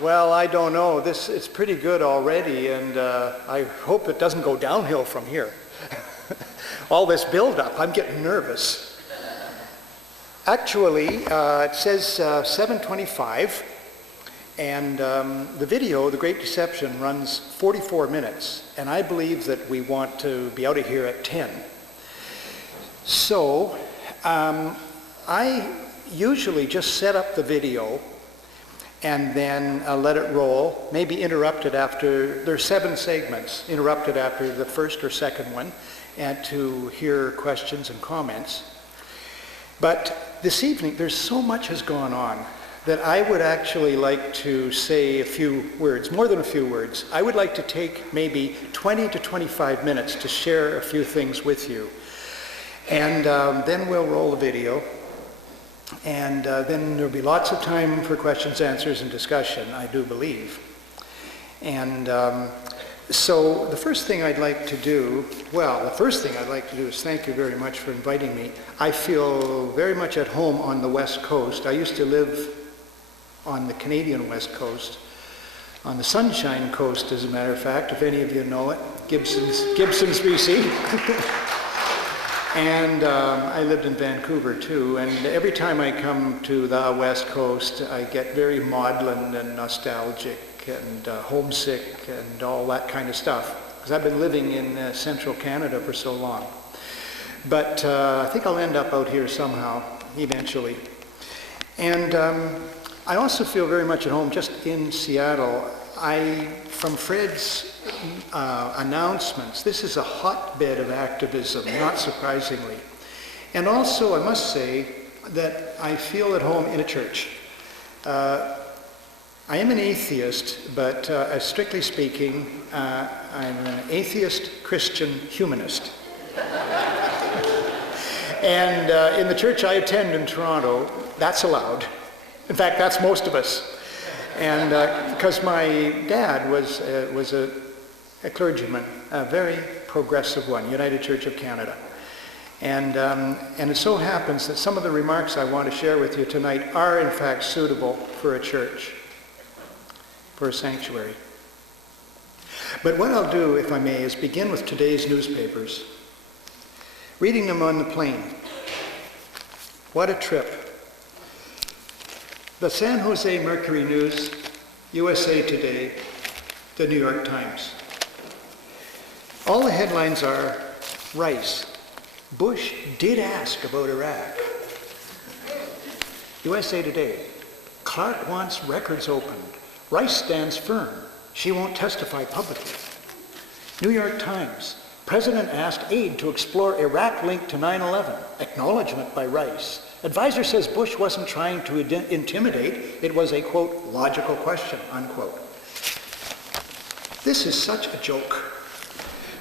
Well, I don't know. It's pretty good already, and I hope it doesn't go downhill from here. All this build-up, I'm getting nervous. Actually, it says 7:25, and the video, The Great Deception, runs 44 minutes, and I believe that we want to be out of here at 10. So, I usually just set up the video and then let it roll, maybe interrupted after, there's 7 segments, interrupted after the first or second one, and to hear questions and comments. But this evening, there's so much has gone on that I would actually like to say a few words, more than a few words. I would like to take maybe 20 to 25 minutes to share a few things with you. And then we'll roll the video. And then there'll be lots of time for questions, answers, and discussion, I do believe. And so the first thing I'd like to do, is thank you very much for inviting me. I feel very much at home on the West Coast. I used to live on the Canadian West Coast, on the Sunshine Coast, as a matter of fact, if any of you know it, Gibson's, BC. And I lived in Vancouver too, and every time I come to the West Coast, I get very maudlin and nostalgic and homesick and all that kind of stuff, because I've been living in central Canada for so long. But I think I'll end up out here somehow, eventually. And I also feel very much at home just in Seattle. From Fred's announcements, this is a hotbed of activism, not surprisingly. And also, I must say that I feel at home in a church. I am an atheist, but strictly speaking, I'm an atheist Christian humanist. And in the church I attend in Toronto, that's allowed. In fact, that's most of us. And because my dad was a clergyman, a very progressive one, United Church of Canada. And it so happens that some of the remarks I want to share with you tonight are in fact suitable for a church, for a sanctuary. But what I'll do, if I may, is begin with today's newspapers, reading them on the plane. What a trip. The San Jose Mercury News, USA Today, the New York Times. All the headlines are, Rice, Bush did ask about Iraq. USA Today, Clark wants records opened. Rice stands firm. She won't testify publicly. New York Times, President asked aide to explore Iraq link to 9/11. Acknowledgement by Rice. Advisor says Bush wasn't trying to intimidate. It was a, quote, logical question, unquote. This is such a joke.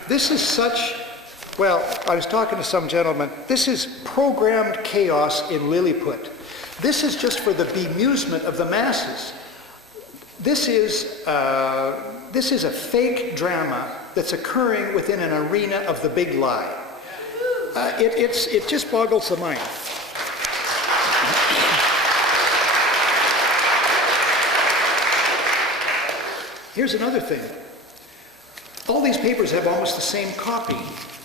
This is such, well, I was talking to some gentleman. This is programmed chaos in Lilliput. This is just for the bemusement of the masses. This is a fake drama that's occurring within an arena of the big lie. It just boggles the mind. Here's another thing. All these papers have almost the same copy.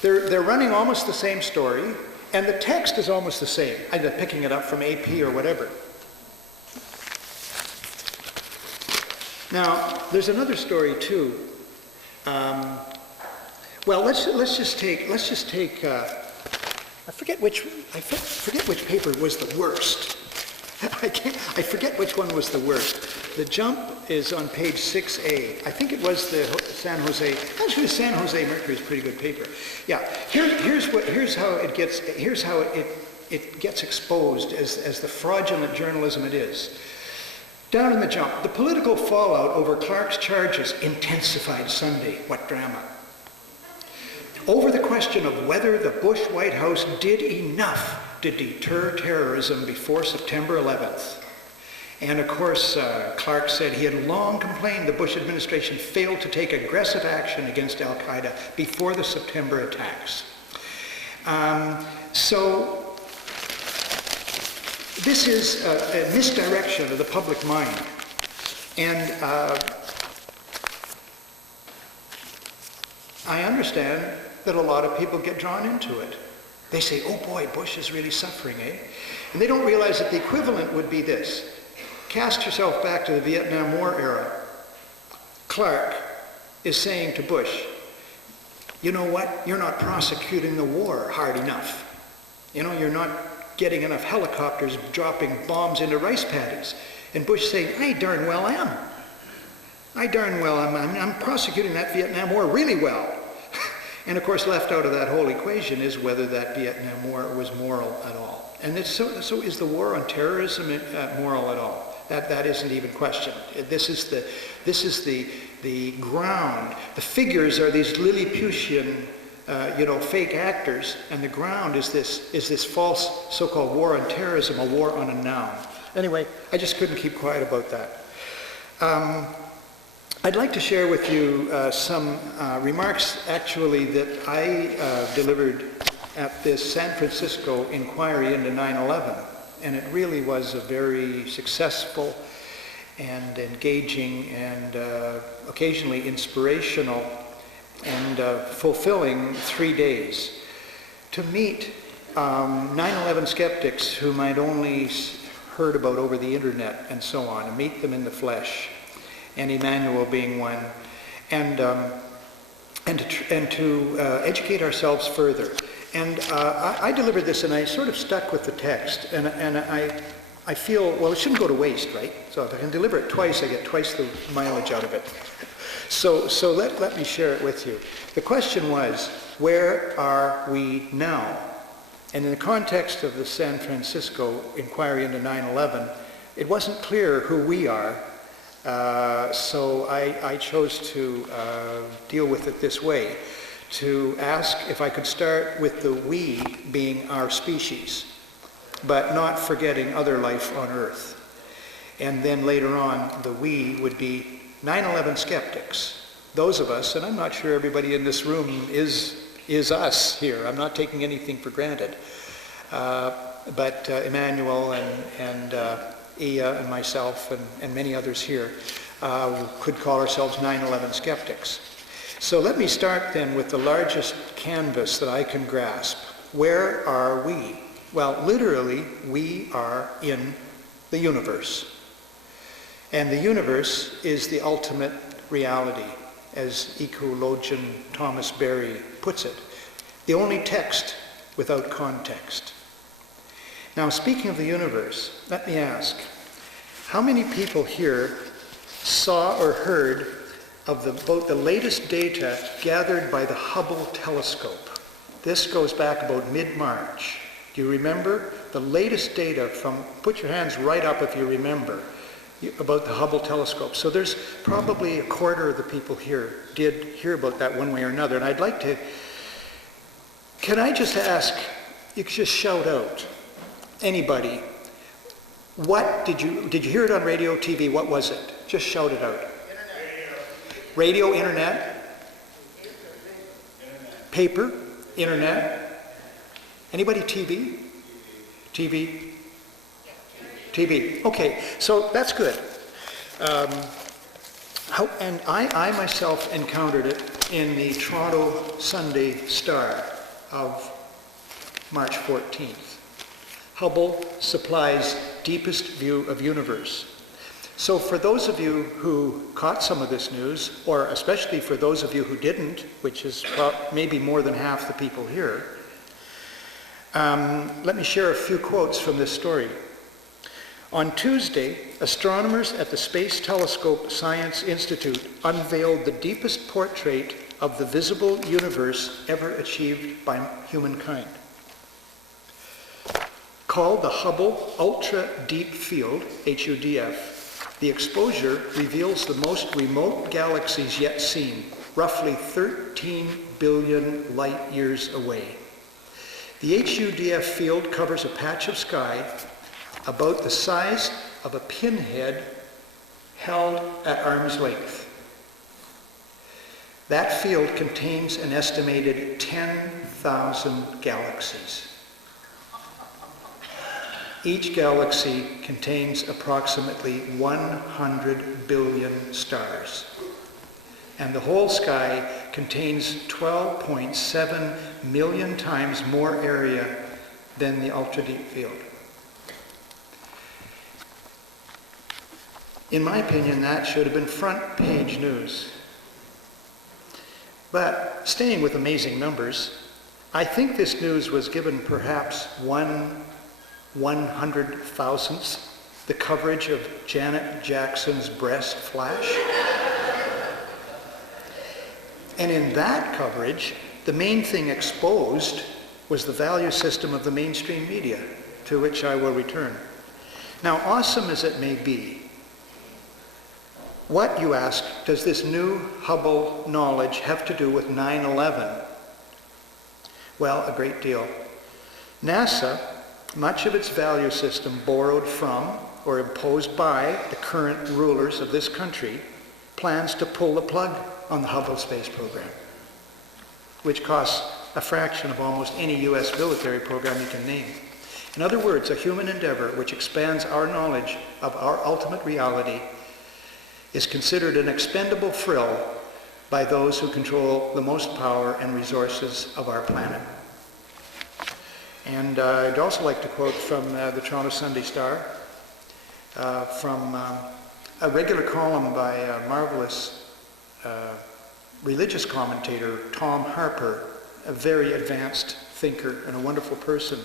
They're running almost the same story, and the text is almost the same. I'm picking it up from AP or whatever. Now, there's another story too. Well, let's just take. I forget which paper was the worst. I forget which one was the worst. The Jump is on page 6A. I think it was the San Jose. Actually, the San Jose Mercury is a pretty good paper. Yeah. Here's how it gets exposed as the fraudulent journalism it is. Down in the Jump, the political fallout over Clark's charges intensified Sunday. What drama? Over the question of whether the Bush White House did enough to deter terrorism before September 11th. And of course, Clark said he had long complained the Bush administration failed to take aggressive action against al-Qaeda before the September attacks. So this is a misdirection of the public mind. And I understand that a lot of people get drawn into it. They say, oh boy, Bush is really suffering, eh? And they don't realize that the equivalent would be this. Cast yourself back to the Vietnam War era. Clark is saying to Bush, you know what? You're not prosecuting the war hard enough. You know, you're not getting enough helicopters dropping bombs into rice paddies. And Bush saying, I darn well am. I darn well am. I'm prosecuting that Vietnam War really well. And of course, left out of that whole equation is whether that Vietnam War was moral at all. And it's so is the war on terrorism moral at all? That isn't even questioned. This is the ground. The figures are these Lilliputian, fake actors, and the ground is this false so-called war on terrorism, a war on a noun. Anyway, I just couldn't keep quiet about that. I'd like to share with you some remarks, actually, that I delivered at this San Francisco inquiry into 9/11. And it really was a very successful and engaging and occasionally inspirational and fulfilling 3 days to meet 9/11 skeptics whom I'd only heard about over the internet and so on, and meet them in the flesh, and Emmanuel being one, and to educate ourselves further. And I delivered this, and I sort of stuck with the text, and I feel, well, it shouldn't go to waste, right? So if I can deliver it twice, I get twice the mileage out of it. So let me share it with you. The question was, where are we now? And in the context of the San Francisco inquiry into 9/11, it wasn't clear who we are. So I chose to deal with it this way, to ask if I could start with the we being our species, but not forgetting other life on Earth. And then later on, the we would be 9/11 skeptics. Those of us, and I'm not sure everybody in this room is us here. I'm not taking anything for granted. But Emmanuel and Ia and myself and many others here could call ourselves 9/11 skeptics. So let me start then with the largest canvas that I can grasp. Where are we? Well, literally, we are in the universe. And the universe is the ultimate reality, as ecologian Thomas Barry puts it. The only text without context. Now, speaking of the universe, let me ask, how many people here saw or heard of about the latest data gathered by the Hubble telescope? This goes back about mid-March. Do you remember the latest data from, put your hands right up if you remember, about the Hubble telescope. So there's probably a quarter of the people here did hear about that one way or another. And I'd like to, can I just ask, you could just shout out, anybody, what did you hear it on radio, TV, what was it? Just shout it out. Radio, internet, paper, internet. Anybody TV? TV? TV. Okay, so that's good. And I myself encountered it in the Toronto Sunday Star of March 14th. Hubble supplies deepest view of universe. So for those of you who caught some of this news, or especially for those of you who didn't, which is maybe more than half the people here, let me share a few quotes from this story. On Tuesday, astronomers at the Space Telescope Science Institute unveiled the deepest portrait of the visible universe ever achieved by humankind. Called the Hubble Ultra Deep Field, HUDF, the exposure reveals the most remote galaxies yet seen, roughly 13 billion light years away. The HUDF field covers a patch of sky about the size of a pinhead held at arm's length. That field contains an estimated 10,000 galaxies. Each galaxy contains approximately 100 billion stars. And the whole sky contains 12.7 million times more area than the ultra-deep field. In my opinion, that should have been front page news. But staying with amazing numbers, I think this news was given perhaps 1/100,000th the coverage of Janet Jackson's breast flash. And in that coverage, the main thing exposed was the value system of the mainstream media, to which I will return. Now, awesome as it may be, what, you ask, does this new Hubble knowledge have to do with 9/11? Well, a great deal. NASA, much of its value system borrowed from or imposed by the current rulers of this country, plans to pull the plug on the Hubble space program, which costs a fraction of almost any U.S. military program you can name. In other words, a human endeavor which expands our knowledge of our ultimate reality is considered an expendable frill by those who control the most power and resources of our planet. And I'd also like to quote from the Toronto Sunday Star, from a regular column by a marvelous religious commentator, Tom Harper, a very advanced thinker and a wonderful person.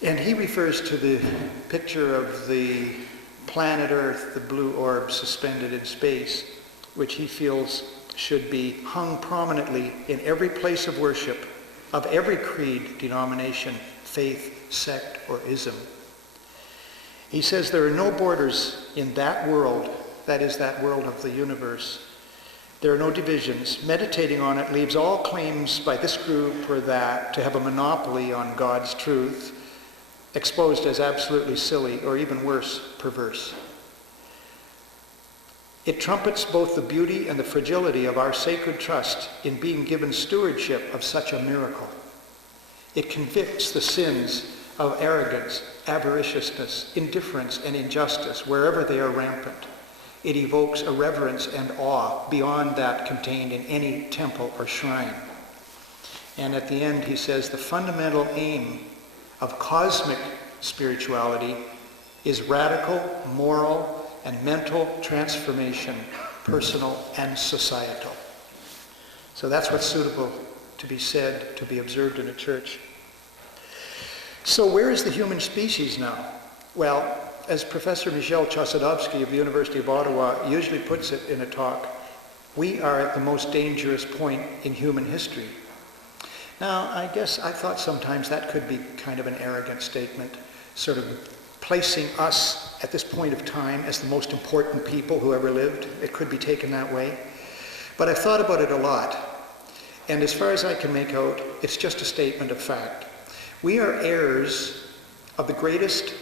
And he refers to the picture of the planet Earth, the blue orb suspended in space, which he feels should be hung prominently in every place of worship of every creed, denomination, faith, sect, or ism. He says there are no borders in that world, that is, that world of the universe. There are no divisions. Meditating on it leaves all claims by this group or that to have a monopoly on God's truth exposed as absolutely silly, or even worse, perverse. It trumpets both the beauty and the fragility of our sacred trust in being given stewardship of such a miracle. It convicts the sins of arrogance, avariciousness, indifference, and injustice wherever they are rampant. It evokes a reverence and awe beyond that contained in any temple or shrine. And at the end he says the fundamental aim of cosmic spirituality is radical, moral, and mental transformation, personal and societal. So that's what's suitable to be said, to be observed in a church. So where is the human species now? Well, as Professor Michel Chossudovsky of the University of Ottawa usually puts it in a talk, we are at the most dangerous point in human history. Now, I guess I thought sometimes that could be kind of an arrogant statement, sort of placing us at this point of time as the most important people who ever lived. It could be taken that way. But I've thought about it a lot. And as far as I can make out, it's just a statement of fact. We are heirs of the greatest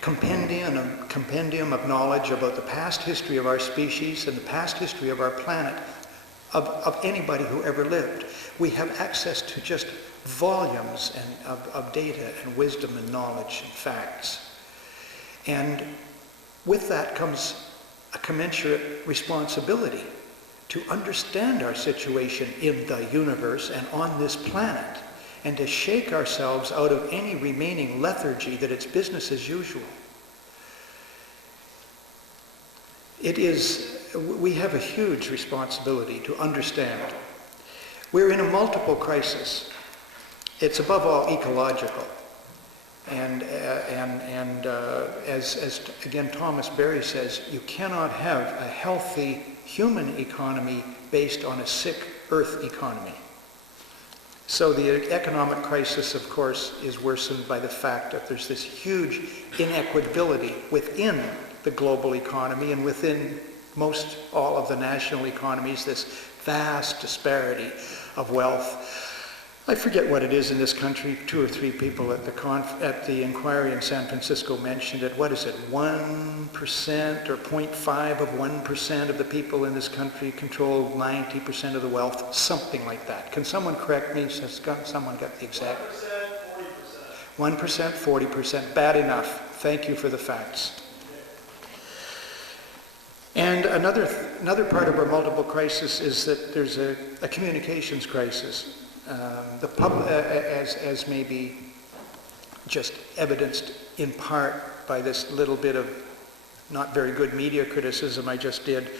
compendium of knowledge about the past history of our species and the past history of our planet of anybody who ever lived. We have access to just volumes of data and wisdom and knowledge and facts. And with that comes a commensurate responsibility to understand our situation in the universe and on this planet, and to shake ourselves out of any remaining lethargy that it's business as usual. We have a huge responsibility to understand. We're in a multiple crisis. It's above all ecological. And as again Thomas Barry says, you cannot have a healthy human economy based on a sick earth economy. So the economic crisis, of course, is worsened by the fact that there's this huge inequitability within the global economy and within most all of the national economies, this vast disparity of wealth. I forget what it is in this country. 2 or 3 people at the inquiry in San Francisco mentioned it. What is it, 1% or 0.5 of 1% of the people in this country control 90% of the wealth? Something like that. Can someone correct me? Has someone got the exact? 40%. 1%, 40%, bad enough. Thank you for the facts. And another part of our multiple crisis is that there's a communications crisis. The public, as may be just evidenced in part by this little bit of not very good media criticism I just did,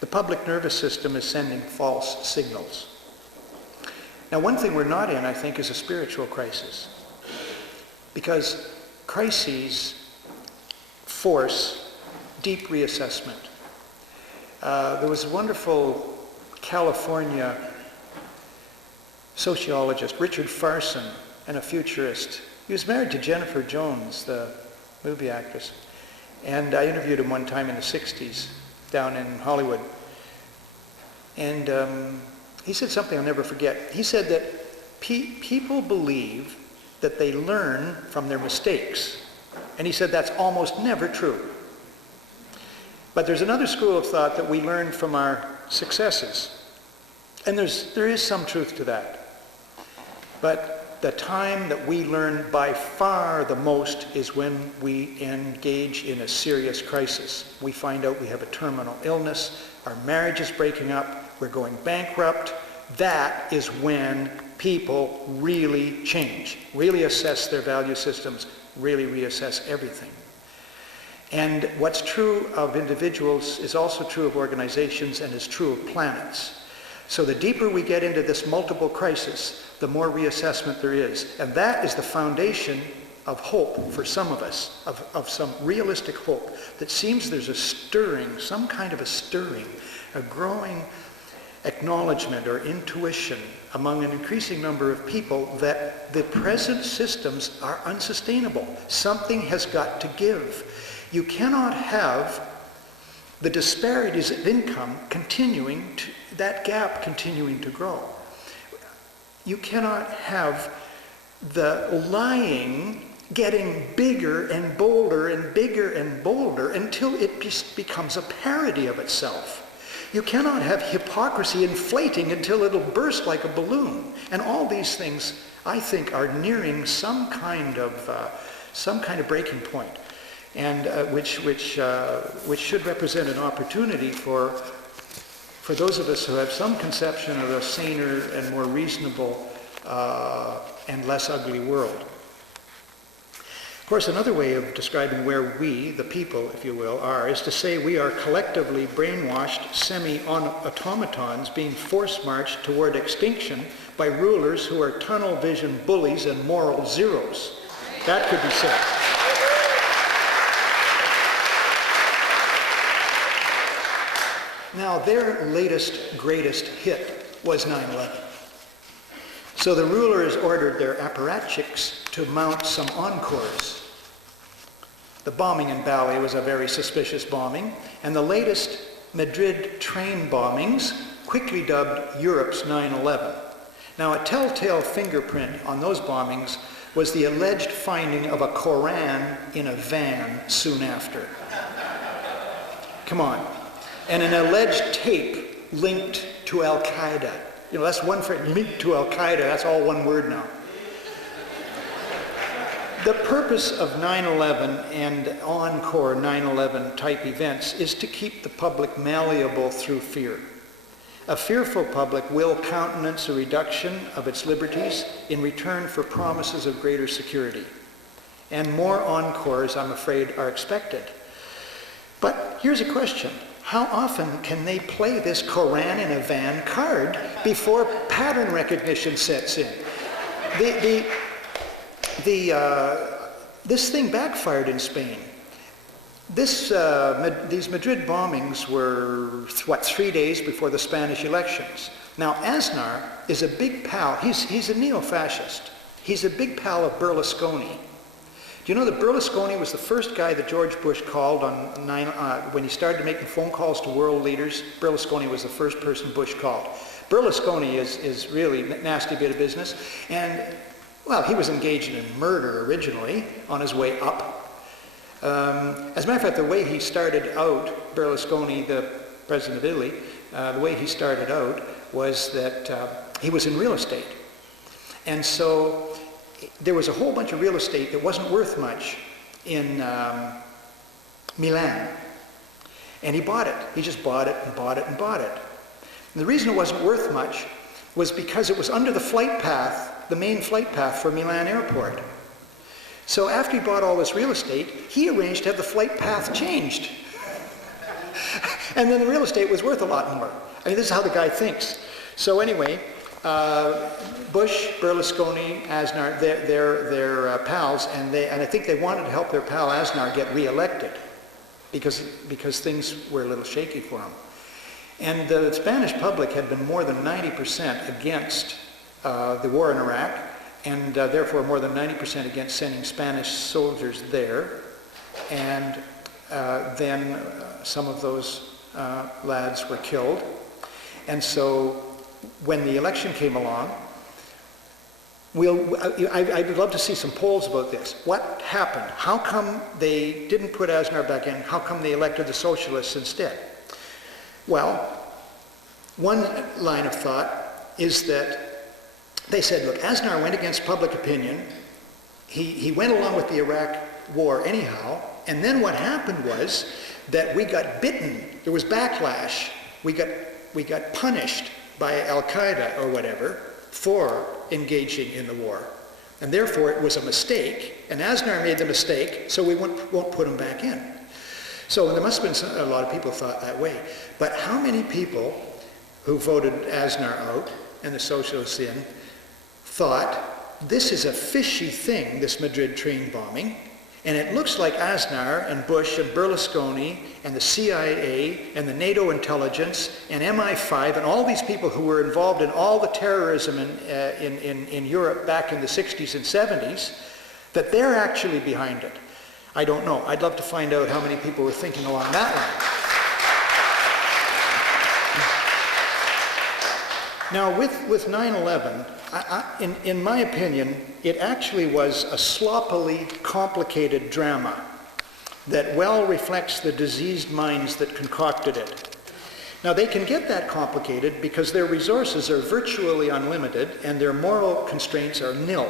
the public nervous system is sending false signals. Now, one thing we're not in, I think, is a spiritual crisis, because crises force deep reassessment. There was a wonderful California sociologist, Richard Farson, and a futurist. He was married to Jennifer Jones, the movie actress. And I interviewed him one time in the 60s down in Hollywood. And he said something I'll never forget. He said that people believe that they learn from their mistakes. And he said that's almost never true. But there's another school of thought that we learn from our successes. And there is some truth to that. But the time that we learn by far the most is when we engage in a serious crisis. We find out we have a terminal illness, our marriage is breaking up, we're going bankrupt. That is when people really change, really assess their value systems, really reassess everything. And what's true of individuals is also true of organizations and is true of planets. So the deeper we get into this multiple crisis, the more reassessment there is. And that is the foundation of hope for some of us, of some realistic hope, that seems there's a stirring, some kind of a stirring, a growing acknowledgement or intuition among an increasing number of people that the present systems are unsustainable. Something has got to give. You cannot have the disparities of income that gap continuing to grow. You cannot have the lying getting bigger and bolder and bigger and bolder until it becomes a parody of itself. You cannot have hypocrisy inflating until it'll burst like a balloon. And all these things, I think, are nearing some kind of breaking point. And which should represent an opportunity for those of us who have some conception of a saner and more reasonable and less ugly world. Of course, another way of describing where we, the people, if you will, are, is to say we are collectively brainwashed semi-automatons being force-marched toward extinction by rulers who are tunnel vision bullies and moral zeros. That could be said. Now, their latest, greatest hit was 9/11. So the rulers ordered their apparatchiks to mount some encores. The bombing in Bali was a very suspicious bombing, and the latest Madrid train bombings, quickly dubbed Europe's 9/11. Now, a telltale fingerprint on those bombings was the alleged finding of a Koran in a van soon after. Come on. And an alleged tape linked to Al-Qaeda. You know, that's one phrase, linked to Al-Qaeda, that's all one word now. The purpose of 9/11 and encore 9/11 type events is to keep the public malleable through fear. A fearful public will countenance a reduction of its liberties in return for promises of greater security. And more encores, I'm afraid, are expected. But here's a question. How often can they play this Koran in a van card before pattern recognition sets in? This thing backfired in Spain. These Madrid bombings were, 3 days before the Spanish elections. Now, Aznar is a big pal. He's a neo-fascist. He's a big pal of Berlusconi. Do you know that Berlusconi was the first guy that George Bush called when he started making phone calls to world leaders? Berlusconi was the first person Bush called. Berlusconi is really a nasty bit of business. And, well, he was engaged in murder originally on his way up. As a matter of fact, the way he started out, Berlusconi, the president of Italy, the way he started out was that he was in real estate. And so there was a whole bunch of real estate that wasn't worth much in Milan. And he bought it. He just bought it and bought it and bought it. And the reason it wasn't worth much was because it was under the flight path, the main flight path for Milan Airport. So after he bought all this real estate, he arranged to have the flight path changed. And then the real estate was worth a lot more. I mean, this is how the guy thinks. So anyway, Bush, Berlusconi, Aznar, they're pals, and I think they wanted to help their pal Aznar get re-elected because things were a little shaky for him. And the Spanish public had been more than 90% against the war in Iraq, and therefore more than 90% against sending Spanish soldiers there. And then some of those lads were killed. And so when the election came along, I'd love to see some polls about this. What happened? How come they didn't put Aznar back in? How come they elected the socialists instead? Well, one line of thought is that they said, look, Aznar went against public opinion. He went along with the Iraq war anyhow, and then what happened was that we got bitten. There was backlash. We got punished by Al-Qaeda or whatever for engaging in the war. And therefore it was a mistake, and Aznar made the mistake, so we won't put him back in. So there must have been a lot of people thought that way. But how many people who voted Aznar out and the socialists in thought, this is a fishy thing, this Madrid train bombing, and it looks like Aznar and Bush and Berlusconi and the CIA and the NATO intelligence and MI5 and all these people who were involved in all the terrorism in Europe back in the 60s and 70s, that they're actually behind it. I don't know. I'd love to find out how many people were thinking along that line. Now with 9/11, in my opinion, it actually was a sloppily complicated drama that well reflects the diseased minds that concocted it. Now they can get that complicated because their resources are virtually unlimited and their moral constraints are nil.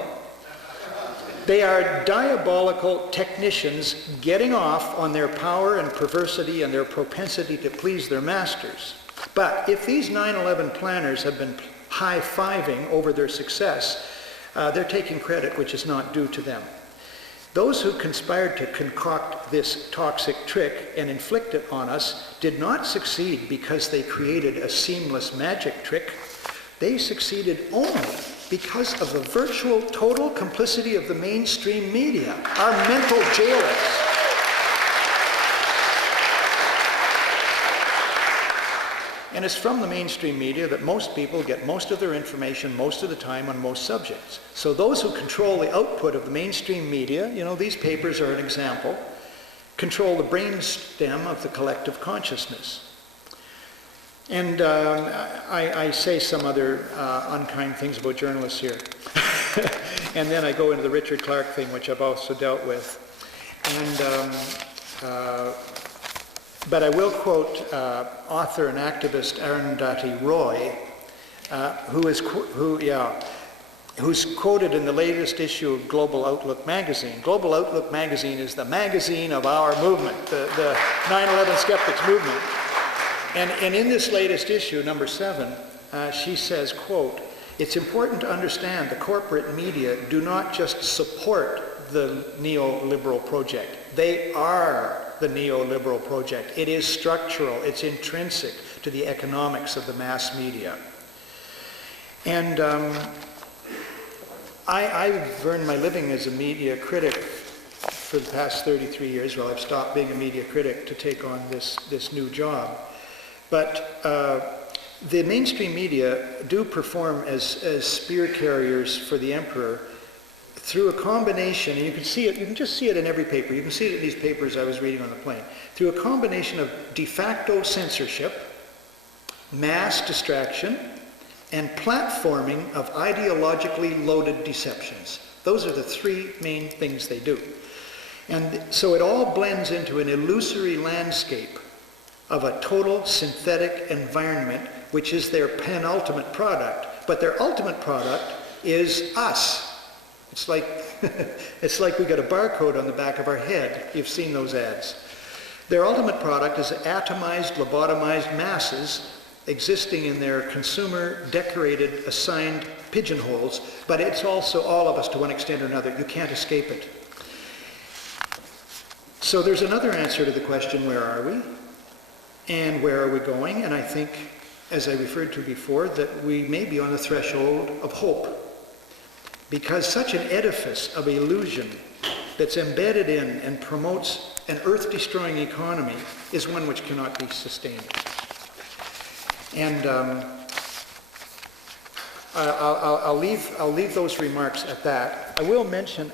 They are diabolical technicians getting off on their power and perversity and their propensity to please their masters. But if these 9/11 planners have been high-fiving over their success, they're taking credit which is not due to them. Those who conspired to concoct this toxic trick and inflict it on us did not succeed because they created a seamless magic trick. They succeeded only because of the virtual total complicity of the mainstream media, our mental jailers. And it's from the mainstream media that most people get most of their information most of the time on most subjects. So those who control the output of the mainstream media, you know, these papers are an example, control the brainstem of the collective consciousness. And I say some other unkind things about journalists here. And then I go into the Richard Clarke thing, which I've also dealt with. And but I will quote author and activist Arundhati Roy, who's quoted in the latest issue of Global Outlook magazine. Global Outlook magazine is the magazine of our movement, the 9/11 skeptics movement. And in this latest issue, number 7, she says, quote, "It's important to understand the corporate media do not just support the neoliberal project. They are the neoliberal project. It is structural. It's intrinsic to the economics of the mass media." And I've earned my living as a media critic for the past 33 years. Well, I've stopped being a media critic to take on this new job. But the mainstream media do perform as spear carriers for the emperor through a combination, and you can just see it in every paper. You can see it in these papers I was reading on the plane. Through a combination of de facto censorship, mass distraction, and platforming of ideologically loaded deceptions. Those are the 3 main things they do. And so it all blends into an illusory landscape of a total synthetic environment, which is their penultimate product. But their ultimate product is us. It's like, it's like we got a barcode on the back of our head. You've seen those ads. Their ultimate product is atomized, lobotomized masses existing in their consumer-decorated, assigned pigeonholes, but it's also all of us to one extent or another. You can't escape it. So there's another answer to the question, where are we? And where are we going? And I think, as I referred to before, that we may be on the threshold of hope. Because such an edifice of illusion that's embedded in and promotes an earth-destroying economy is one which cannot be sustained. And I'll leave those remarks at that. I will mention,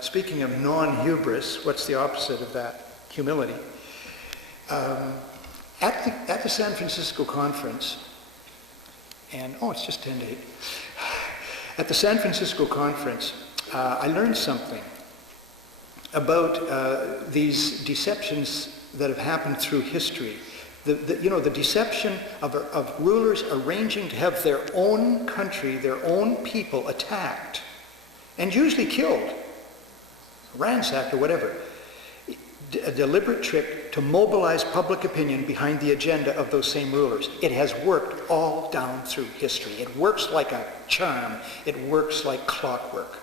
speaking of non-hubris, what's the opposite of that? Humility. At the San Francisco conference, and it's just 10 to 8. At the San Francisco conference, I learned something about these deceptions that have happened through history. The deception of rulers arranging to have their own country, their own people attacked, and usually killed, ransacked or whatever. A deliberate trick to mobilize public opinion behind the agenda of those same rulers. It has worked all down through history. It works like a charm. It works like clockwork.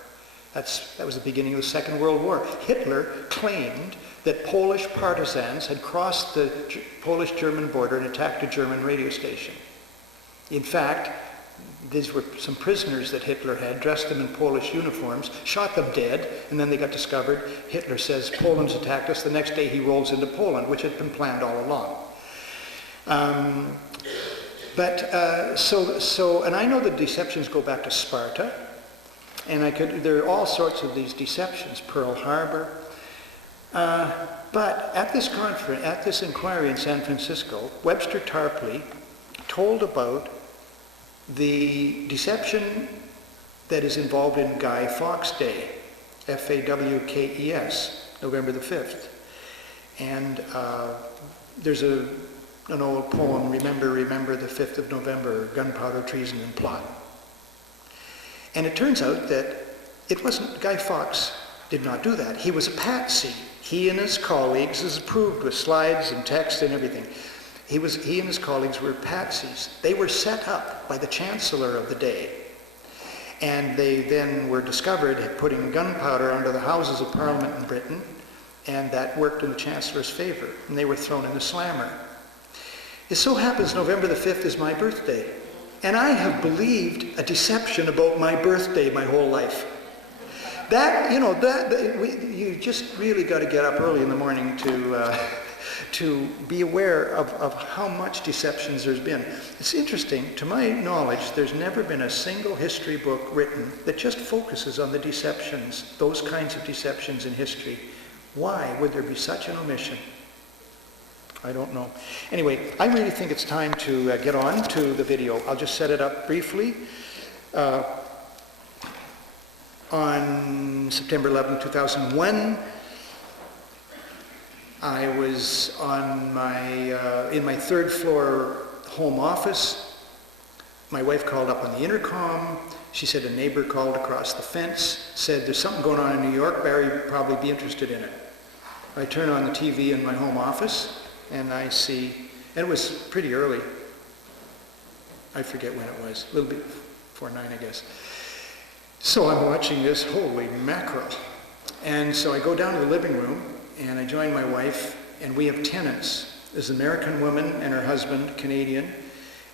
That was the beginning of the Second World War. Hitler claimed that Polish partisans had crossed the Polish-German border and attacked a German radio station. In fact, these were some prisoners that Hitler had, dressed them in Polish uniforms, shot them dead, and then they got discovered. Hitler says, Poland's attacked us. The next day he rolls into Poland, which had been planned all along. And I know the deceptions go back to Sparta, and there are all sorts of these deceptions, Pearl Harbor. But at this conference, at this inquiry in San Francisco, Webster Tarpley told about the deception that is involved in Guy Fawkes Day, F-A-W-K-E-S, November the 5th. And there's an old poem, Remember the 5th of November, Gunpowder, Treason, and Plot. And it turns out that it wasn't, Guy Fawkes did not do that. He was a patsy. He and his colleagues, as approved with slides and text and everything, he and his colleagues were patsies. They were set up by the Chancellor of the day. And they then were discovered putting gunpowder under the Houses of Parliament in Britain, and that worked in the Chancellor's favor, and they were thrown in the slammer. It so happens November the 5th is my birthday, and I have believed a deception about my birthday my whole life. You just really got to get up early in the morning to be aware of how much deceptions there's been. It's interesting, to my knowledge, there's never been a single history book written that just focuses on the deceptions, those kinds of deceptions in history. Why would there be such an omission? I don't know. Anyway, I really think it's time to get on to the video. I'll just set it up briefly. On September 11, 2001, I was on in my third floor home office. My wife called up on the intercom. She said a neighbor called across the fence, said there's something going on in New York, Barry would probably be interested in it. I turn on the TV in my home office and I see, and it was pretty early. I forget when it was, a little bit before 9, I guess. So I'm watching this, holy mackerel. And so I go down to the living room and I join my wife, and we have tenants. There's an American woman and her husband, Canadian,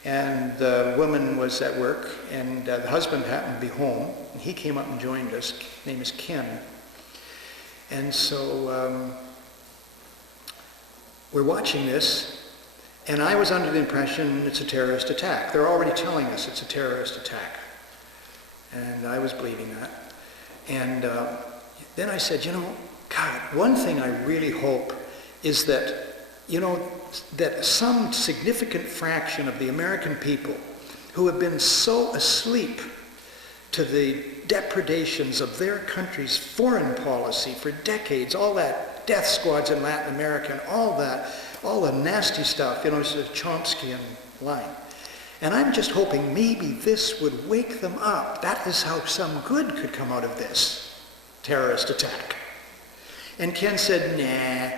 and the woman was at work, and the husband happened to be home, and he came up and joined us. His name is Ken. And so we're watching this, and I was under the impression it's a terrorist attack. They're already telling us it's a terrorist attack. And I was believing that. And then I said, God, one thing I really hope is that, that some significant fraction of the American people who have been so asleep to the depredations of their country's foreign policy for decades, all that death squads in Latin America and all the nasty stuff, Chomsky and line. And I'm just hoping maybe this would wake them up. That is how some good could come out of this terrorist attack. And Ken said, nah.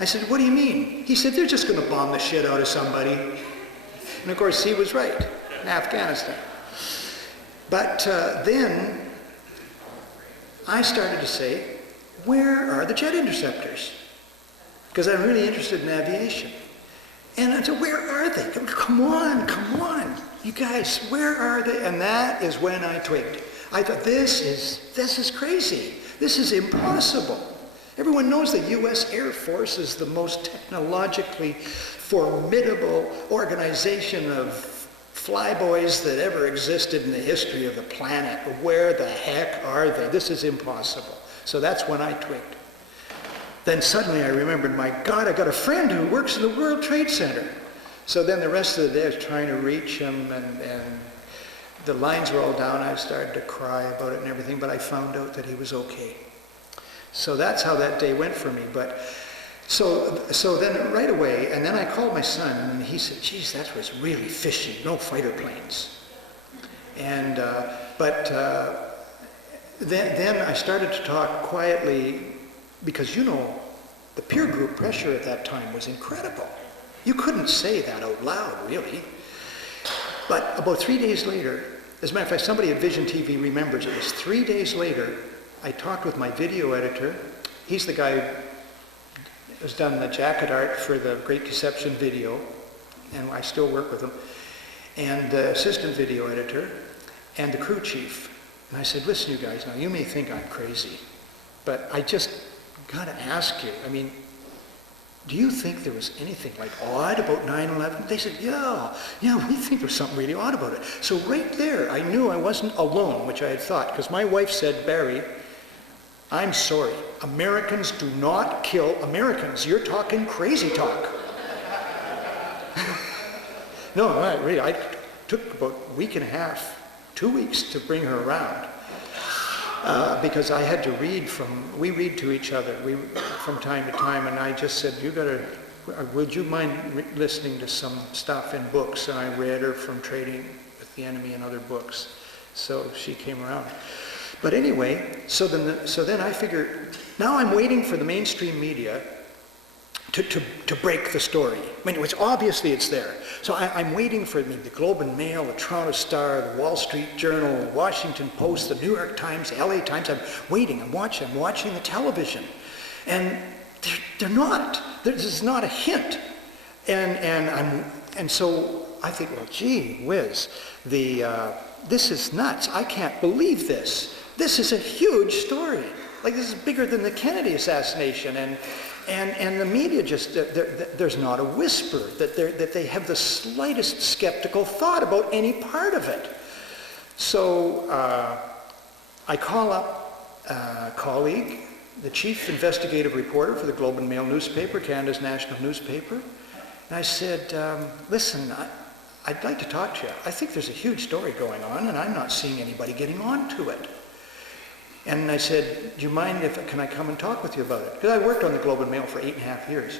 I said, what do you mean? He said, they're just going to bomb the shit out of somebody. And of course, he was right, in Afghanistan. But then I started to say, where are the jet interceptors? Because I'm really interested in aviation. And I said, where are they? Come on, you guys, where are they? And that is when I twigged. I thought, this is crazy. This is impossible. Everyone knows the U.S. Air Force is the most technologically formidable organization of flyboys that ever existed in the history of the planet. Where the heck are they? This is impossible. So that's when I twigged. Then suddenly I remembered, my God, I got a friend who works in the World Trade Center. So then the rest of the day I was trying to reach him, and the lines were all down. I started to cry about it and everything, but I found out that he was okay. So that's how that day went for me. But so then right away, and then I called my son, and he said, geez, that was really fishy, no fighter planes. And then I started to talk quietly, because you know, the peer group pressure at that time was incredible. You couldn't say that out loud, really. But about 3 days later, as a matter of fact, somebody at Vision TV remembers it was 3 days later, I talked with my video editor. He's the guy who has done the jacket art for the Great Deception video, and I still work with him, and the assistant video editor, and the crew chief. And I said, listen, you guys, now you may think I'm crazy, but I just got to ask you, I mean, do you think there was anything like odd about 9/11? They said, yeah, we think there's something really odd about it. So right there, I knew I wasn't alone, which I had thought, because my wife said, Barry, I'm sorry, Americans do not kill Americans. You're talking crazy talk. No, really, I took about a week and a half, 2 weeks to bring her around. Because I had to we read to each other from time to time, and I just said, would you mind listening to some stuff in books? And I read her from Trading with the Enemy and other books. So she came around. But anyway, so then I figured, now I'm waiting for the mainstream media to break the story. I mean, obviously it's there. So I'm waiting for the Globe and Mail, the Toronto Star, the Wall Street Journal, the Washington Post, the New York Times, the LA Times. I'm waiting, I'm watching the television. And they're not. There's not a hint. And so I think, well, gee whiz, this is nuts. I can't believe this. This is a huge story. Like, this is bigger than the Kennedy assassination. And the media just, there's not a whisper that they have the slightest skeptical thought about any part of it. So I call up a colleague, the chief investigative reporter for the Globe and Mail newspaper, Canada's national newspaper, and I said, listen, I'd like to talk to you. I think there's a huge story going on, and I'm not seeing anybody getting on to it. And I said, do you mind can I come and talk with you about it? Because I worked on the Globe and Mail for 8.5 years.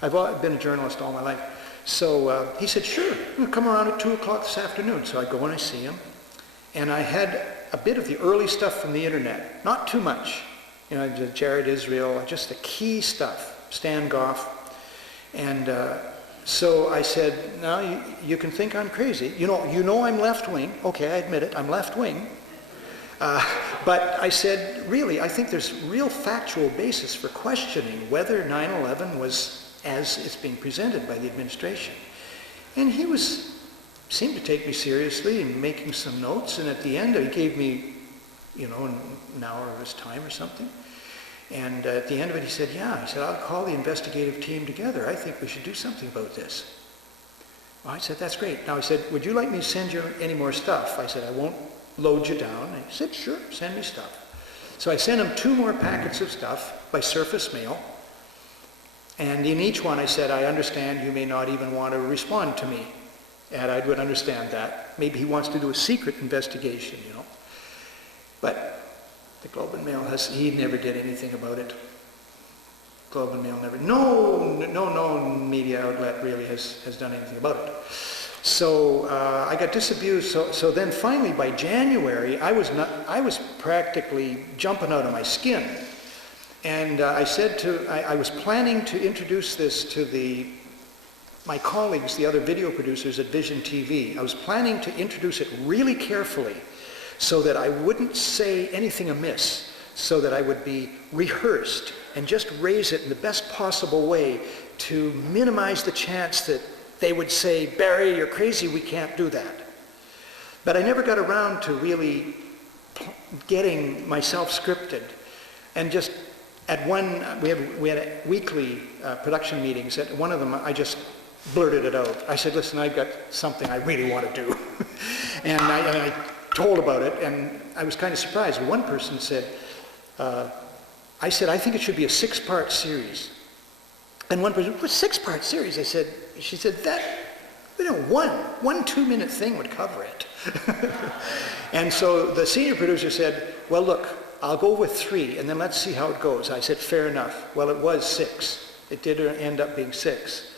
I've been a journalist all my life. So he said, sure, come around at 2 o'clock this afternoon. So I go and I see him. And I had a bit of the early stuff from the internet, not too much. You know, Jared Israel, just the key stuff, Stan Goff. And so I said, now you can think I'm crazy. You know I'm left-wing. Okay, I admit it, I'm left-wing. But I said, really, I think there's real factual basis for questioning whether 9/11 was as it's being presented by the administration. And he seemed to take me seriously and making some notes, and at the end he gave me, an hour of his time or something. And at the end of it he said, he said, I'll call the investigative team together. I think we should do something about this. Well, I said, that's great. Now he said, would you like me to send you any more stuff? I said, I won't load you down. And he said, sure, send me stuff. So I sent him 2 more packets of stuff by surface mail. And in each one I said, I understand you may not even want to respond to me. And I would understand that. Maybe he wants to do a secret investigation, But the Globe and Mail he never did anything about it. Globe and Mail never, no media outlet really has done anything about it. So I got disabused. So then finally by January, I was practically jumping out of my skin. And I was planning to introduce this to my colleagues, the other video producers at Vision TV. I was planning to introduce it really carefully so that I wouldn't say anything amiss, so that I would be rehearsed and just raise it in the best possible way to minimize the chance that they would say, Barry, you're crazy, we can't do that. But I never got around to really getting myself scripted. And just at one, we had weekly production meetings. At one of them, I just blurted it out. I said, listen, I've got something I really want to do. and I told about it, and I was kind of surprised. One person said, I said, I think it should be a 6-part series. And one person, what 6-part series? She said, one 2-minute thing would cover it. And so the senior producer said, well, look, I'll go with 3, and then let's see how it goes. I said, fair enough. Well, it was 6. It did end up being 6.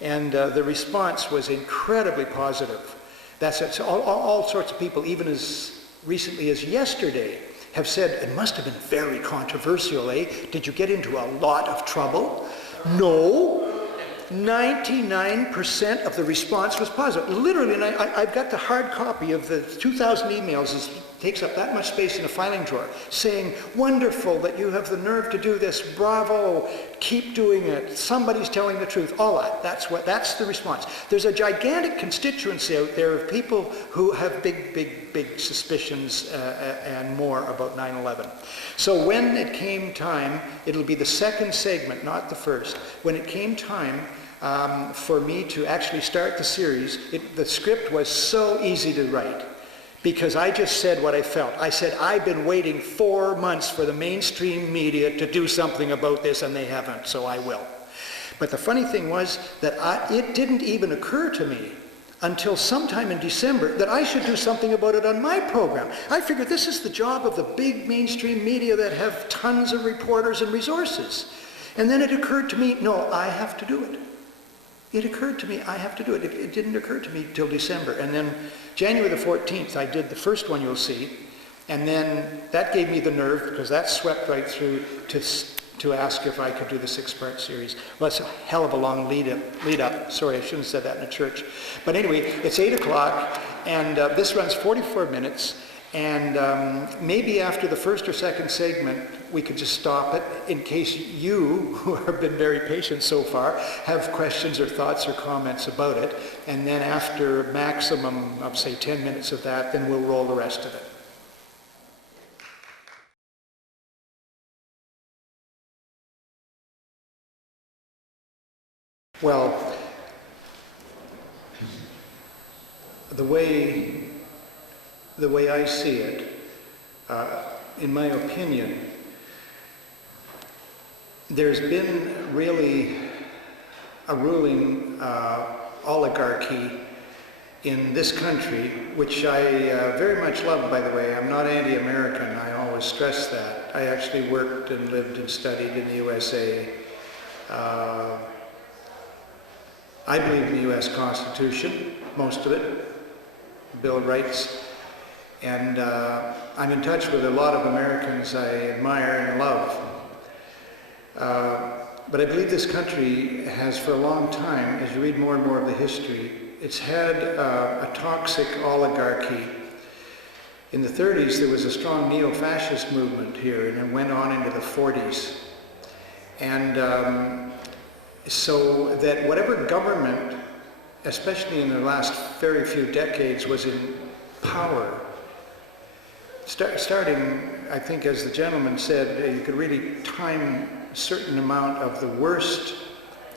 And the response was incredibly positive. That's it. So all sorts of people, even as recently as yesterday, have said, it must have been very controversial, eh? Did you get into a lot of trouble? No. 99% of the response was positive. Literally, and I've got the hard copy of the 2,000 emails. It takes up that much space in a filing drawer, saying, wonderful that you have the nerve to do this, bravo, keep doing it, somebody's telling the truth, all that. That's the response. There's a gigantic constituency out there of people who have big suspicions and more about 9/11. So when it came time, it'll be the second segment, not the first. When it came time for me to actually start the series, the script was so easy to write because I just said what I felt. I said, I've been waiting 4 months for the mainstream media to do something about this, and they haven't, so I will. But the funny thing was that it didn't even occur to me until sometime in December that I should do something about it on my program. I figured this is the job of the big mainstream media that have tons of reporters and resources. And then it occurred to me, no, I have to do it. It occurred to me, I have to do it. It didn't occur to me till December. And then January the 14th, I did the first one you'll see. And then that gave me the nerve, because that swept right through to ask if I could do the 6-part series. Well, it's a hell of a long lead up. Sorry, I shouldn't have said that in a church. But anyway, it's 8 o'clock, and this runs 44 minutes. And maybe after the first or second segment, we could just stop it in case you, who have been very patient so far, have questions or thoughts or comments about it. And then after maximum of, say, 10 minutes of that, then we'll roll the rest of it. Well, the way I see it, in my opinion, there's been really a ruling oligarchy in this country, which I very much love, by the way. I'm not anti-American, I always stress that. I actually worked and lived and studied in the USA. I believe in the U.S. Constitution, most of it, Bill of Rights, and I'm in touch with a lot of Americans I admire and love. But I believe this country has, for a long time, as you read more and more of the history, it's had a toxic oligarchy. In the 30s, there was a strong neo-fascist movement here, and it went on into the 40s. And so that whatever government, especially in the last very few decades, was in power, starting, I think, as the gentleman said, you could really time a certain amount of the worst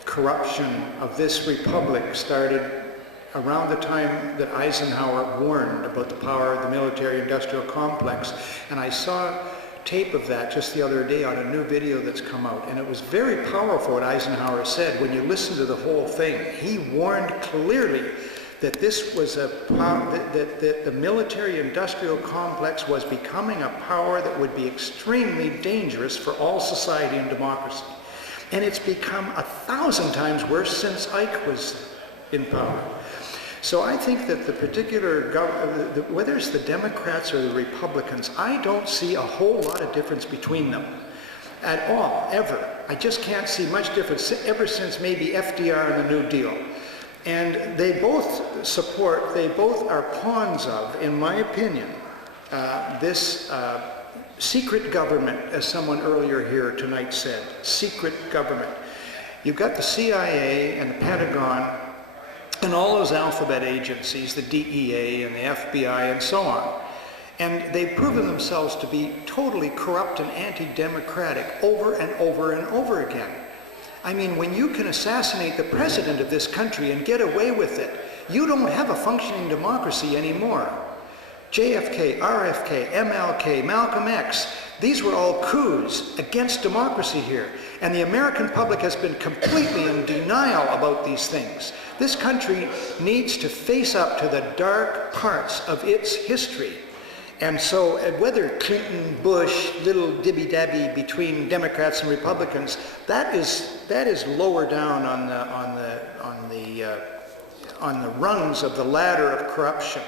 corruption of this republic started around the time that Eisenhower warned about the power of the military-industrial complex. And I saw tape of that just the other day on a new video that's come out, and it was very powerful what Eisenhower said. When you listen to the whole thing, he warned clearly that this was that the military-industrial complex was becoming a power that would be extremely dangerous for all society and democracy. And it's become 1,000 times worse since Ike was in power. So I think that the particular, whether it's the Democrats or the Republicans, I don't see a whole lot of difference between them at all, ever. I just can't see much difference ever since maybe FDR and the New Deal. And they both are pawns of, in my opinion, this secret government, as someone earlier here tonight said, secret government. You've got the CIA and the Pentagon and all those alphabet agencies, the DEA and the FBI and so on. And they've proven themselves to be totally corrupt and anti-democratic over and over and over again. I mean, when you can assassinate the president of this country and get away with it, you don't have a functioning democracy anymore. JFK, RFK, MLK, Malcolm X, these were all coups against democracy here. And the American public has been completely in denial about these things. This country needs to face up to the dark parts of its history. And so whether Clinton, Bush, little dibby-dabby between Democrats and Republicans, that is lower down on the rungs of the ladder of corruption.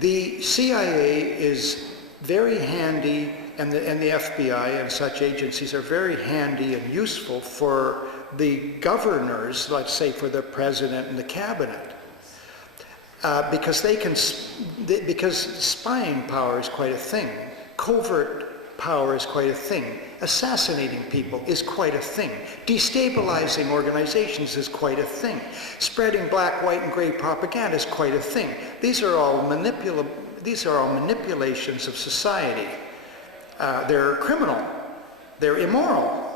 The CIA is very handy, and the FBI and such agencies are very handy and useful for the governors, let's say for the president and the cabinet, because spying power is quite a thing, covert power is quite a thing, assassinating people is quite a thing, destabilizing organizations is quite a thing, spreading black, white, and gray propaganda is quite a thing. These are all manipulations of society. They're criminal. They're immoral.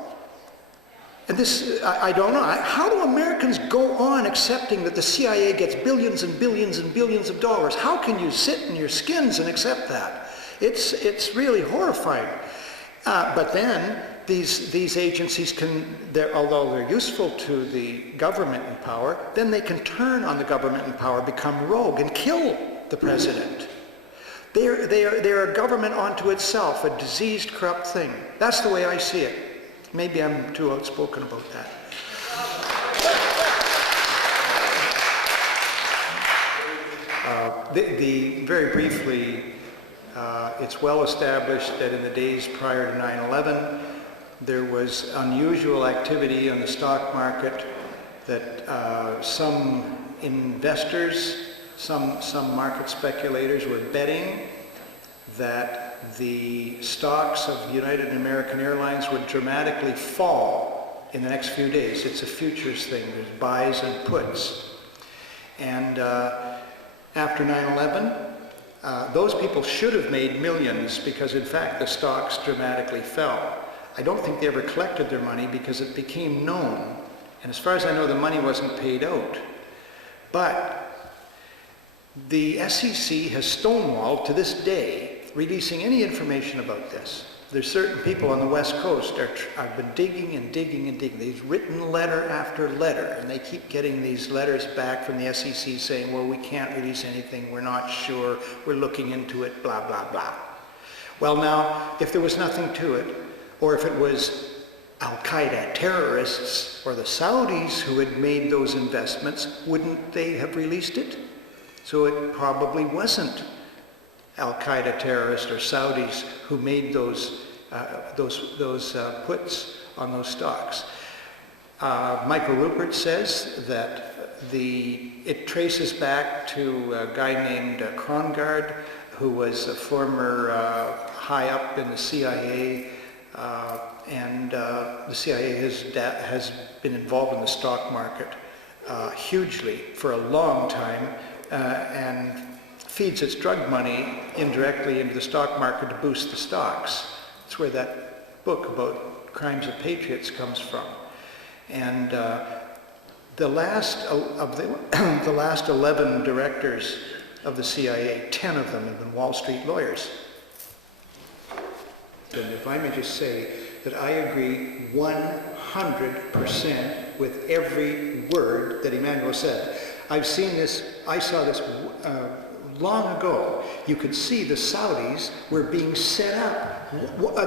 And this, I don't know. How do Americans go on accepting that the CIA gets billions and billions and billions of dollars? How can you sit in your skins and accept that? It's really horrifying. But then these agencies although they're useful to the government in power, then they can turn on the government in power, become rogue, and kill the president. They're a government unto itself, a diseased, corrupt thing. That's the way I see it. Maybe I'm too outspoken about that. Very briefly, it's well established that in the days prior to 9/11, there was unusual activity on the stock market, that some investors, some market speculators were betting that the stocks of United and American Airlines would dramatically fall in the next few days. It's a futures thing. There's buys and puts. And after 9/11, those people should have made millions, because in fact the stocks dramatically fell. I don't think they ever collected their money because it became known. And as far as I know, the money wasn't paid out. But the SEC has stonewalled to this day releasing any information about this. There's certain people on the West Coast have been digging and digging and digging. They've written letter after letter, and they keep getting these letters back from the SEC saying, well, we can't release anything, we're not sure, we're looking into it, blah, blah, blah. Well now, if there was nothing to it, or if it was Al-Qaeda terrorists or the Saudis who had made those investments, wouldn't they have released it? So it probably wasn't Al-Qaeda terrorists or Saudis who made those puts on those stocks. Michael Rupert says that it traces back to a guy named Krongard, who was a former high up in the CIA, and the CIA has been involved in the stock market hugely for a long time, and feeds its drug money indirectly into the stock market to boost the stocks. That's where that book about Crimes of Patriots comes from. And the last 11 directors of the CIA, 10 of them have been Wall Street lawyers. And if I may just say that I agree 100% with every word that Emmanuel said. I've seen this, I saw this long ago. You could see the Saudis were being set up.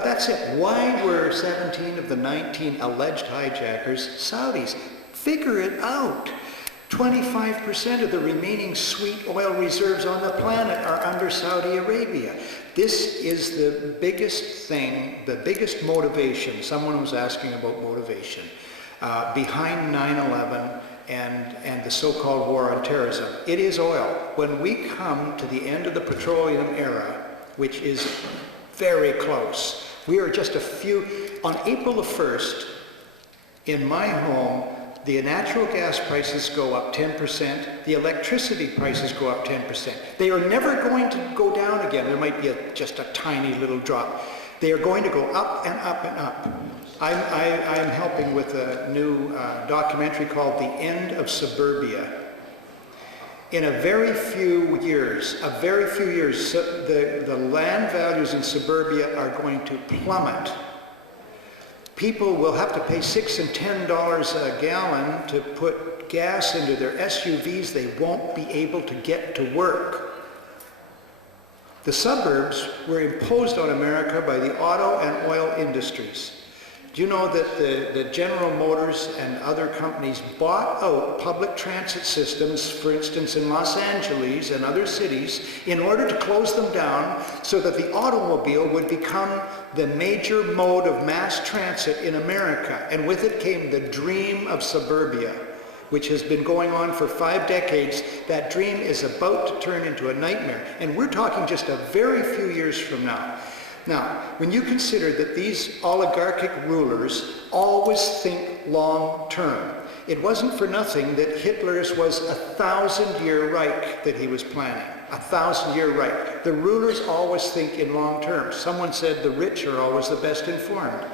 That's it. Why were 17 of the 19 alleged hijackers Saudis? Figure it out. 25% of the remaining sweet oil reserves on the planet are under Saudi Arabia. This is the biggest thing, the biggest motivation. Someone was asking about motivation behind 9/11 and the so-called war on terrorism. It is oil. When we come to the end of the petroleum era, which is very close, we are just a few. On April the 1st, in my home, the natural gas prices go up 10%, the electricity prices go up 10%. They are never going to go down again. There might be just a tiny little drop. They are going to go up and up and up. I'm helping with a new documentary called The End of Suburbia. In a very few years, the land values in suburbia are going to plummet. People will have to pay $6 and $10 a gallon to put gas into their SUVs. They won't be able to get to work. The suburbs were imposed on America by the auto and oil industries. Do you know that the General Motors and other companies bought out public transit systems, for instance in Los Angeles and other cities, in order to close them down so that the automobile would become the major mode of mass transit in America? And with it came the dream of suburbia, which has been going on for 5 decades. That dream is about to turn into a nightmare. And we're talking just a very few years from now. Now, when you consider that these oligarchic rulers always think long term, it wasn't for nothing that Hitler's was a 1,000-year Reich that he was planning. A 1,000-year Reich. The rulers always think in long term. Someone said the rich are always the best informed.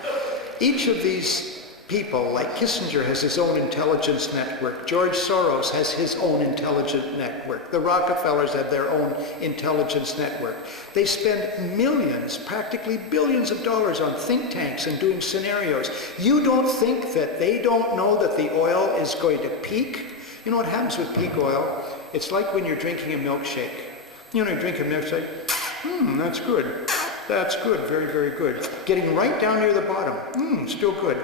Each of these people, like Kissinger has his own intelligence network, George Soros has his own intelligence network, the Rockefellers have their own intelligence network. They spend millions, practically billions of dollars on think tanks and doing scenarios. You don't think that they don't know that the oil is going to peak? You know what happens with peak oil? It's like when you're drinking a milkshake. You know, you drink a milkshake, that's good. That's good, very, very good. Getting right down near the bottom, still good.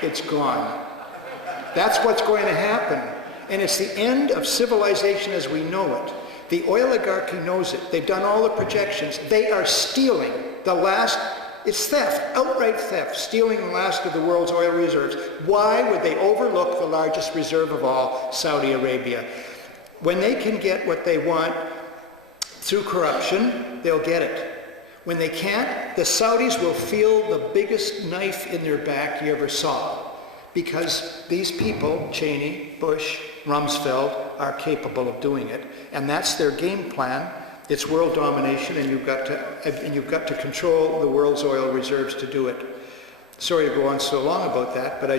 It's gone. That's what's going to happen. And it's the end of civilization as we know it. The oligarchy knows it. They've done all the projections. They are stealing the last, it's theft, outright theft, stealing the last of the world's oil reserves. Why would they overlook the largest reserve of all, Saudi Arabia? When they can get what they want through corruption, they'll get it. When they can't, the Saudis will feel the biggest knife in their back you ever saw, because these people, Cheney, Bush, Rumsfeld, are capable of doing it, and that's their game plan. It's world domination, and you've got to control the world's oil reserves to do it. Sorry to go on so long about that, but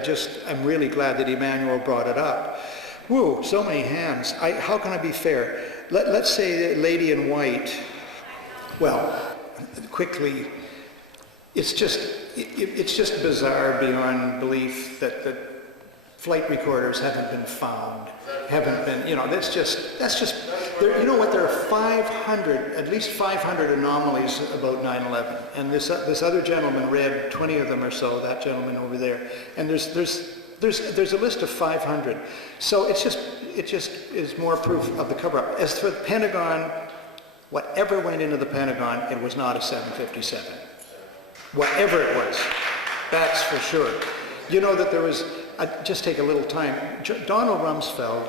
I'm really glad that Emmanuel brought it up. Woo, so many hands. How can I be fair? Let's say the lady in white. Well, quickly, it's just bizarre beyond belief that the flight recorders haven't been found, that's just there. You know what, there are at least 500 anomalies about 9/11, and this other gentleman read 20 of them or so, that gentleman over there, and there's a list of 500. So it just is more proof of the cover-up. As for the Pentagon, whatever went into the Pentagon, it was not a 757. Whatever it was, that's for sure. You know that there was, just take a little time, Donald Rumsfeld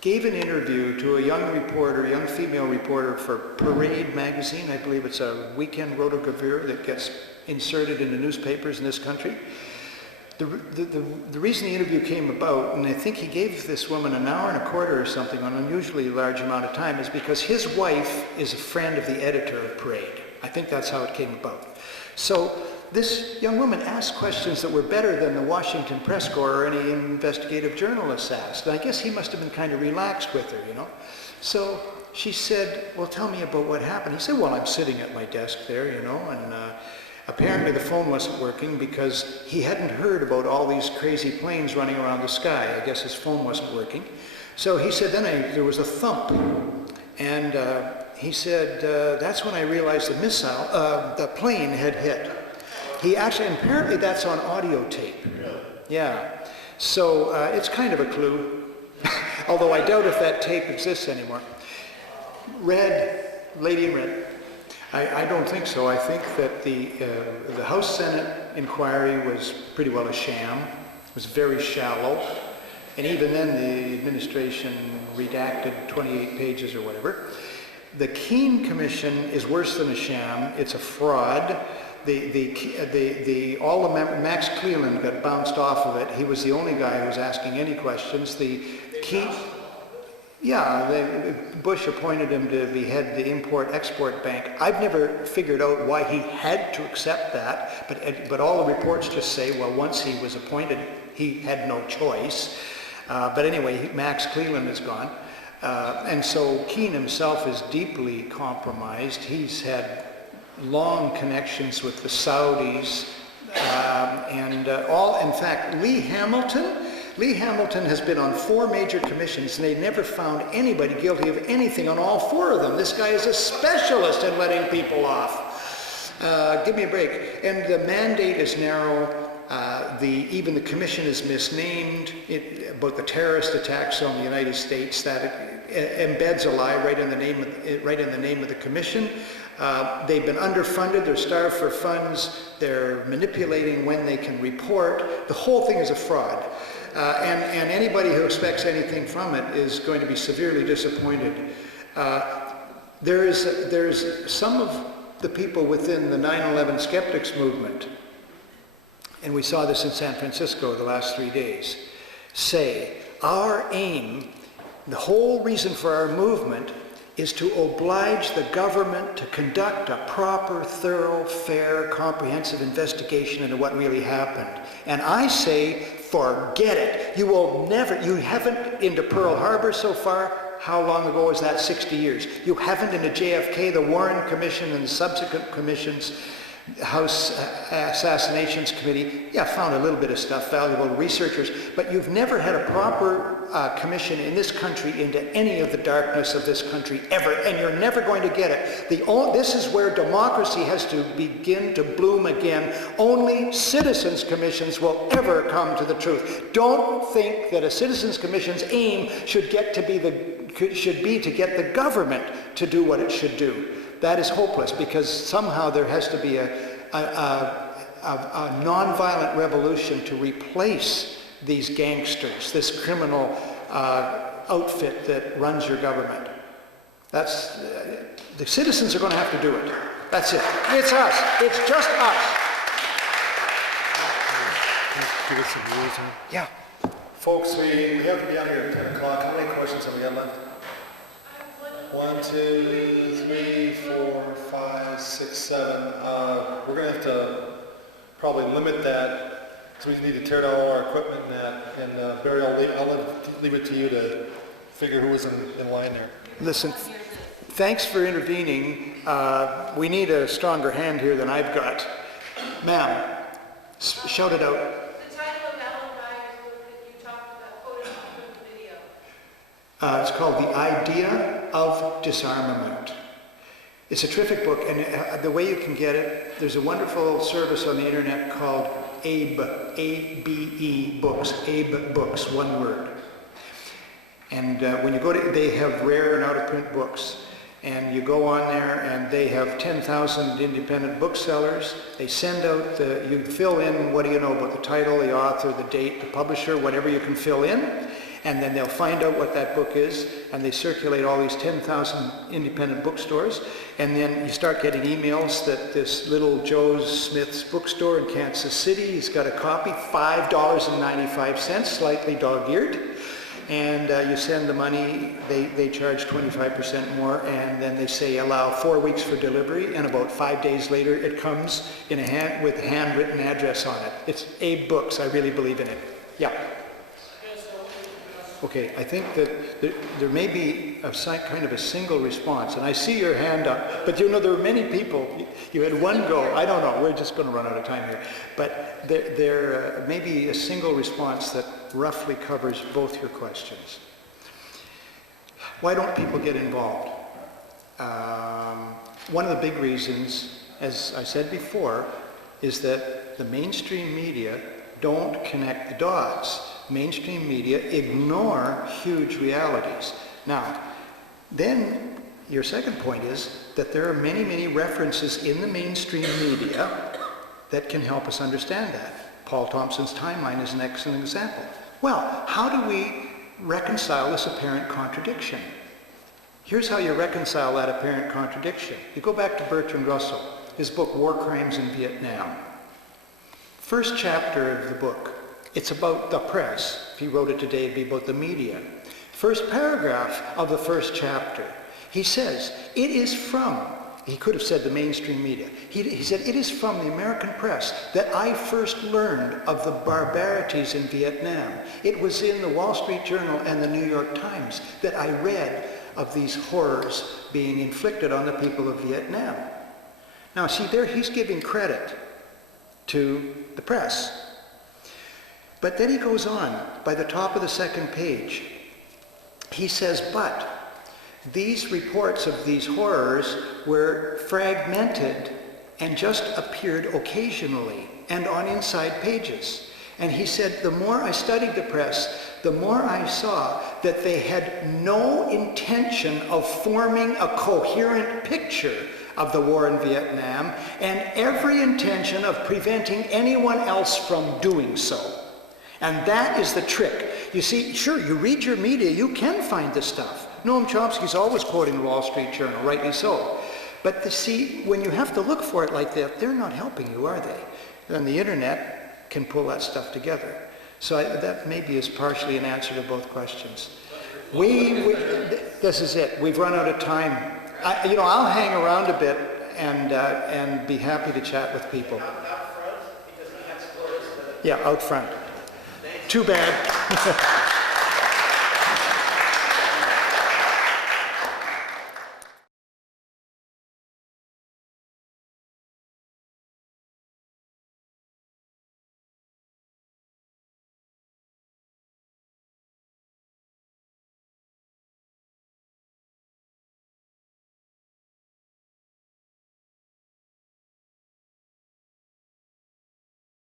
gave an interview to a young female reporter for Parade magazine. I believe it's a weekend rotogravure that gets inserted into newspapers in this country. The reason the interview came about, and I think he gave this woman an hour and a quarter or something on an unusually large amount of time, is because his wife is a friend of the editor of Parade. I think that's how it came about. So this young woman asked questions that were better than the Washington Press Corps or any investigative journalist asked. And I guess he must have been kind of relaxed with her, So she said, well, tell me about what happened. He said, well, I'm sitting at my desk there, and apparently the phone wasn't working because he hadn't heard about all these crazy planes running around the sky. I guess his phone wasn't working. So he said, then there was a thump. And he said, that's when I realized the plane had hit. He actually, apparently that's on audio tape. Yeah. So it's kind of a clue, although I doubt if that tape exists anymore. Red, lady in red. I don't think so. I think that the House-Senate inquiry was pretty well a sham. It was very shallow. And even then, the administration redacted 28 pages or whatever. The Keene Commission is worse than a sham. It's a fraud. Max Cleland got bounced off of it. He was the only guy who was asking any questions. Bush appointed him to head the Import-Export Bank. I've never figured out why he had to accept that, but all the reports just say, well, once he was appointed, he had no choice. But anyway, Max Cleland is gone. And so Keene himself is deeply compromised. He's had long connections with the Saudis, in fact, Lee Hamilton has been on 4 major commissions, and they never found anybody guilty of anything on all 4 of them. This guy is a specialist in letting people off. Give me a break. And the mandate is narrow. Even the commission is misnamed about the terrorist attacks on the United States. That embeds a lie right in the name of the commission. They've been underfunded. They're starved for funds. They're manipulating when they can report. The whole thing is a fraud. And anybody who expects anything from it is going to be severely disappointed. There's some of the people within the 9/11 skeptics movement, and we saw this in San Francisco the last 3 days, say our aim, the whole reason for our movement, is to oblige the government to conduct a proper, thorough, fair, comprehensive investigation into what really happened. And I say, forget it. You haven't into Pearl Harbor so far. How long ago was that? 60 years. You haven't into JFK, the Warren Commission and the subsequent commissions, House Assassinations Committee, found a little bit of stuff, valuable researchers, but you've never had a proper commission in this country into any of the darkness of this country ever, and you're never going to get it. This is where democracy has to begin to bloom again. Only citizens' commissions will ever come to the truth. Don't think that a citizens' commission's aim should be to get the government to do what it should do. That is hopeless, because somehow there has to be a nonviolent revolution to replace these gangsters, this criminal outfit that runs your government. The citizens are going to have to do it. That's it. It's us. It's just us. Give us some rules here. Yeah. Folks, we have to be out here at 10 o'clock. How many questions have we got left? 1, 2, 3, 4, 5, 6, 7. We're going to have to probably limit that, because we need to tear down all our equipment and that. And Barry, I'll leave it to you to figure who was in line there. Listen, thanks for intervening. We need a stronger hand here than I've got. Ma'am, shout it out. It's called The Idea of Disarmament. It's a terrific book, and the way you can get it, there's a wonderful service on the internet called ABE, A-B-E Books, ABE Books, one word. And when you go to, they have rare and out-of-print books. And you go on there, and they have 10,000 independent booksellers. They send out you fill in, what do you know about the title, the author, the date, the publisher, whatever you can fill in. And then they'll find out what that book is, and they circulate all these 10,000 independent bookstores. And then you start getting emails that this little Joe Smith's bookstore in Kansas City, he's got a copy, $5.95, slightly dog-eared. And you send the money, they charge 25% more, and then they say allow 4 weeks for delivery, and about 5 days later it comes in with a handwritten address on it. It's ABE Books, I really believe in it. Yeah. Okay, I think that there may be kind of a single response, and I see your hand up, but you know there are many people. You had one go, I don't know, we're just going to run out of time here. But there may be a single response that roughly covers both your questions. Why don't people get involved? One of the big reasons, as I said before, is that the mainstream media don't connect the dots. mainstream media ignore huge realities. Now, then your second point is that there are many, many references in the mainstream media that can help us understand that. Paul Thompson's timeline is an excellent example. Well, how do we reconcile this apparent contradiction? Here's how you reconcile that apparent contradiction. You go back to Bertrand Russell, his book, War Crimes in Vietnam. First chapter of the book, it's about the press. If he wrote it today, it'd be about the media. First paragraph of the first chapter, he says, it is from, he could have said the mainstream media, he said, it is from the American press that I first learned of the barbarities in Vietnam. It was in the Wall Street Journal and the New York Times that I read of these horrors being inflicted on the people of Vietnam. Now see there, he's giving credit to the press. But then he goes on, by the top of the second page, he says, but these reports of these horrors were fragmented and just appeared occasionally and on inside pages. And he said, the more I studied the press, the more I saw that they had no intention of forming a coherent picture of the war in Vietnam, and every intention of preventing anyone else from doing so. And that is the trick. You see, sure, you read your media, you can find this stuff. Noam Chomsky's always quoting the Wall Street Journal, rightly so. But see, when you have to look for it like that, they're not helping you, are they? And the internet can pull that stuff together. So that maybe is partially an answer to both questions. This is it. We've run out of time. I'll hang around a bit and be happy to chat with people. Out front, because he has closed the... Yeah, out front. Too bad.